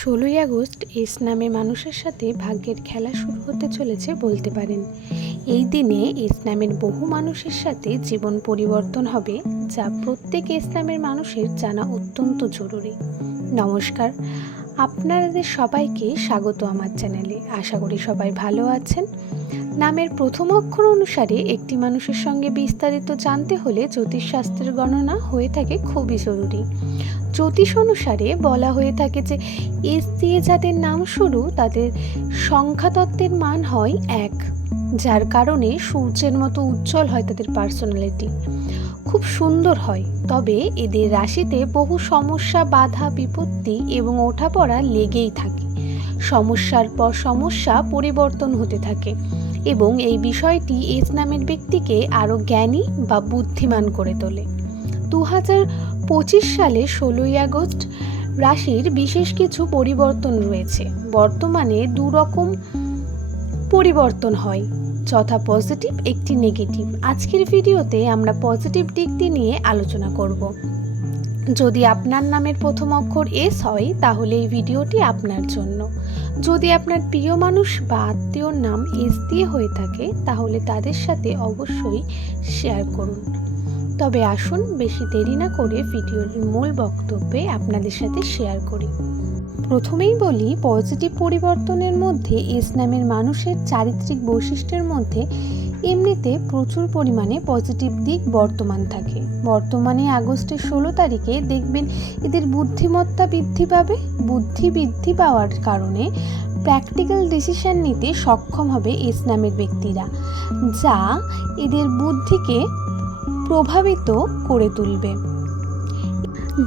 ১৬ই August S নামে মানুষের সাথে ভাগ্যের খেলা শুরু হতে চলেছে বলতে পারেন। এই দিনে এস নামের বহু মানুষের সাথে জীবন পরিবর্তন হবে, যা প্রত্যেক এস নামের মানুষের জানা অত্যন্ত জরুরি। নমস্কার, আপনাদের সবাইকে স্বাগত আমার চ্যানেলে। আশা করি সবাই ভালো আছেন। নামের প্রথম অক্ষর অনুসারে একটি মানুষের সঙ্গে বিস্তারিত জানতে হলে জ্যোতিষশাস্ত্রের গণনা হয়ে থাকে খুবই জরুরি। জ্যোতিষ অনুসারে বলা হয়ে থাকে যে এস দিয়ে যাদের নাম শুরু তাদের সংখ্যাতত্ত্বের মান হয় ১, যার কারণে সূর্যের মতো উজ্জ্বল হয় তাদের পার্সোনালিটি, খুব সুন্দর হয়। তবে এদের রাশিতে বহু সমস্যা, বাধা, বিপত্তি এবং ওঠাপড়া লেগেই থাকে। সমস্যার পর সমস্যা পরিবর্তন হতে থাকে এবং এই বিষয়টি এস নামের ব্যক্তিকে আরও জ্ঞানী বা বুদ্ধিমান করে তোলে। ২০২৫ সালে ১৬ই আগস্ট রাশির বিশেষ কিছু পরিবর্তন রয়েছে। বর্তমানে দুরকম পরিবর্তন হয়, যথা পজিটিভ একটি নেগেটিভ। আজকের ভিডিওতে আমরা পজিটিভ দিকটি নিয়ে আলোচনা করব। যদি আপনার নামের প্রথম অক্ষর এস হয় তাহলে এই ভিডিওটি আপনার জন্য। যদি আপনার প্রিয় মানুষ বা আত্মীয়র নাম এস দিয়ে হয়ে থাকে তাহলে তাদের সাথে অবশ্যই শেয়ার করুন। তবে আসুন বেশি দেরি না করে ভিডিওর মূল বক্তব্যে আপনাদের সাথে শেয়ার করি। প্রথমেই বলি, পজিটিভ পরিবর্তনের মধ্যে এস নামের মানুষের চারিত্রিক বৈশিষ্ট্যের মধ্যে এমনিতে প্রচুর পরিমাণে পজিটিভ দিক বর্তমান থাকে। বর্তমানে আগস্টের ১৬ তারিখে দেখবেন এদের বুদ্ধিমত্তা বৃদ্ধি পাবে। বুদ্ধি বৃদ্ধি পাওয়ার কারণে প্র্যাকটিক্যাল ডিসিশন নিতে সক্ষম হবে এস নামের ব্যক্তিরা, যা এদের বুদ্ধিকে প্রভাবিত করে তুলবে।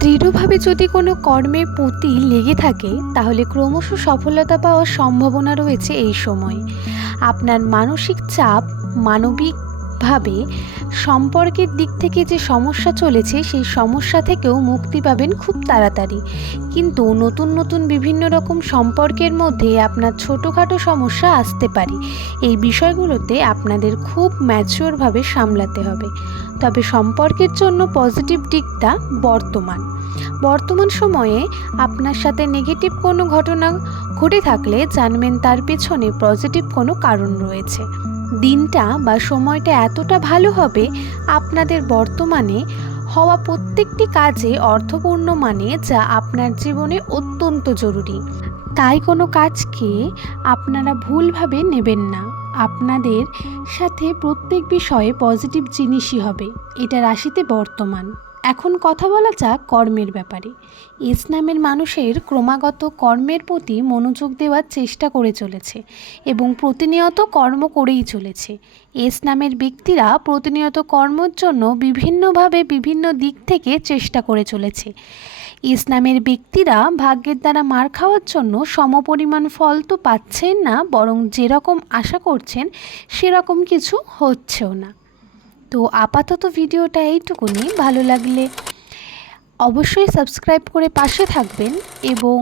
দৃঢ়ভাবে যদি কোনো কর্মের প্রতি লেগে থাকে তাহলে ক্রমশ সফলতা পাওয়ার সম্ভাবনা রয়েছে এই সময়। আপনার মানসিক চাপ, মানবিকভাবে সম্পর্কের দিক থেকে যে সমস্যা চলেছে সেই সমস্যা থেকেও মুক্তি পাবেন খুব তাড়াতাড়ি। কিন্তু নতুন নতুন বিভিন্ন রকম সম্পর্কের মধ্যে আপনার ছোটোখাটো সমস্যা আসতে পারে। এই বিষয়গুলোতে আপনাদের খুব ম্যাচিওরভাবে সামলাতে হবে। তবে সম্পর্কের জন্য পজিটিভ দিকটা বর্তমান সময়ে আপনার সাথে নেগেটিভ কোনো ঘটনা ঘটে থাকলে জানবেন তার পেছনে পজিটিভ কোনো কারণ রয়েছে। দিনটা বা সময়টা এতটা ভালো হবে, আপনাদের বর্তমানে হওয়া প্রত্যেকটি কাজে অর্থপূর্ণ মানে, যা আপনার জীবনে অত্যন্ত জরুরি। তাই কোনো কাজকে আপনারা ভুলভাবে নেবেন না। আপনাদের সাথে প্রত্যেক বিষয়ে পজিটিভ জিনিসই হবে। এটা রাশিতে বর্তমান। এখন কথা বলা যাক কর্মের ব্যাপারে। এস নামের মানুষের ক্রমাগত কর্মের প্রতি মনোযোগ দেওয়ার চেষ্টা করে চলেছে এবং প্রতিনিয়ত কর্ম করেই চলেছে। এস নামের ব্যক্তিরা প্রতিনিয়ত কর্মের জন্য বিভিন্নভাবে বিভিন্ন দিক থেকে চেষ্টা করে চলেছে। এস নামের ব্যক্তিরা ভাগ্যের দ্বারা মার খাওয়ার জন্য সমপরিমাণ ফল তো পাচ্ছেন না, বরং যেরকম আশা করছেন সেরকম কিছু হচ্ছেও না। তো আপাতত ভিডিওটা এইটুকুনি। ভালো লাগলে অবশ্যই সাবস্ক্রাইব করে পাশে থাকবেন এবং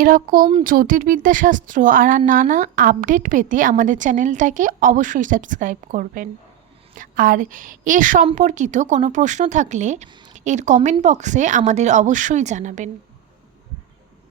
এরকম জ্যোতির্বিদ্যাশাস্ত্র আর নানা আপডেট পেতে আমাদের চ্যানেলটাকে অবশ্যই সাবস্ক্রাইব করবেন। আর এর সম্পর্কিত কোনো প্রশ্ন থাকলে এর কমেন্ট বক্সে আমাদের অবশ্যই জানাবেন।